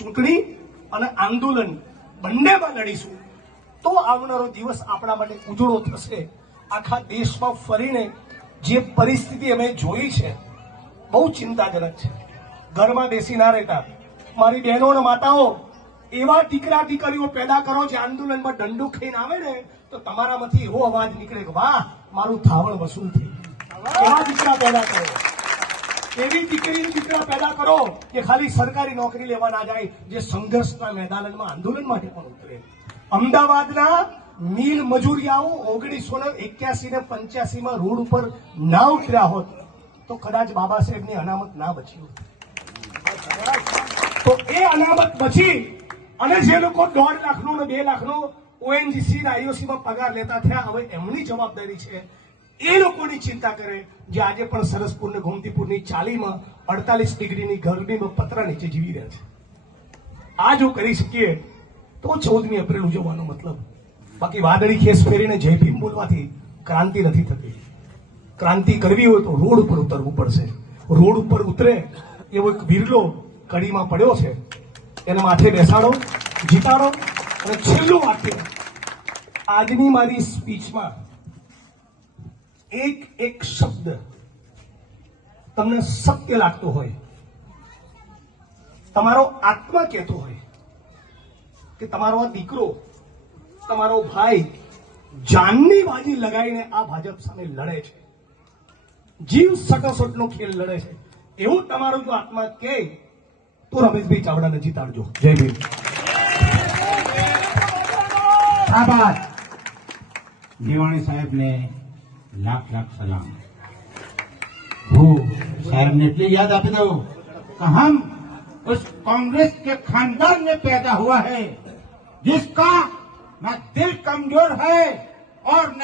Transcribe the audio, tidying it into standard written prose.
ચૂંટણી અને આંદોલન બંનેમાં લડીશું તો આવનારો દિવસ આપણા માટે ઉજળો થશે. આખા દેશમાં ફરીને જે પરિસ્થિતિ અમે જોઈ છે બહુ ચિંતાજનક છે. ઘરમાં બેસી ના રહેતા. મારી બહેનો અને માતાઓ, એવા દીકરા દીકરીઓ પેદા કરો જે આંદોલનમાં દંડો ખાઈને આવે ને તો તમારામાંથી એવો અવાજ નીકળે કે વાહ, મારું થાવણ વસૂલ થઈ. એવા દીકરા પેદા કરો, એવી દીકરી દીકરા પેદા કરો કે ખાલી સરકારી નોકરી લેવા ના જાય, જે સંઘર્ષના મેદાનમાં આંદોલન માટે પણ ઉતરે. અમદાવાદના મિલ મજૂરિયાઓ 1981 ને 85 રોડ ઉપર ના ઉતર્યા હોત તો કદાચ બાબા સાહેબની અનામત ના બચી હોત. તો એ અનામત બચી અને જે લોકો 1.5 લાખનો અને 2 લાખનો ઓએનજીસી અને આઈઓસીમાં પગાર લેતા થયા, હવે એમની જવાબદારી છે એ લોકોની ચિંતા કરે જે આજે પણ સરસપુર ને ગોમતીપુરની 40માં 48 ડિગ્રીની ગરમીમાં પતરા નીચે જીવી રહ્યા છે. આ જો કરી શકીએ તો 14મી એપ્રિલ ઉજવવાનો મતલબ. બાકી વાદળી ખેસ ફેરીને જય ભીમ બોલવાથી ક્રાંતિ નથી થતી. ક્રાંતિ કરવી હોય તો રોડ ઉપર ઉતરવું પડશે. રોડ ઉપર ઉતરે એવો એક વિરલો કડીમાં પડ્યો છે, એને માથે બેસાડો, જીતાડો. અને છેલ્લું વાક્ય આજની મારી સ્પીચમાં, એક શબ્દ તમને સત્ય લાગતો હોય, તમારો આત્મા કહેતો હોય કે તમારો આ દીકરો, તમારો ભાઈ જાનની બાજી લગાવીને આ ભાજપ સામે લડે છે, જીવ સટોસટનો ખેલ લડે છે, એવું તમારો જો આત્મા કહે તો રમેશભાઈ ચાવડાને જીતાડજો. જય ભીમ. આભાર. મેવાણી સાહેબને लाख लाख सलाम. वो साहब ने इसलिए याद आपी दो कि हम उस कांग्रेस के खानदान में पैदा हुआ है जिसका न दिल कमजोर है और न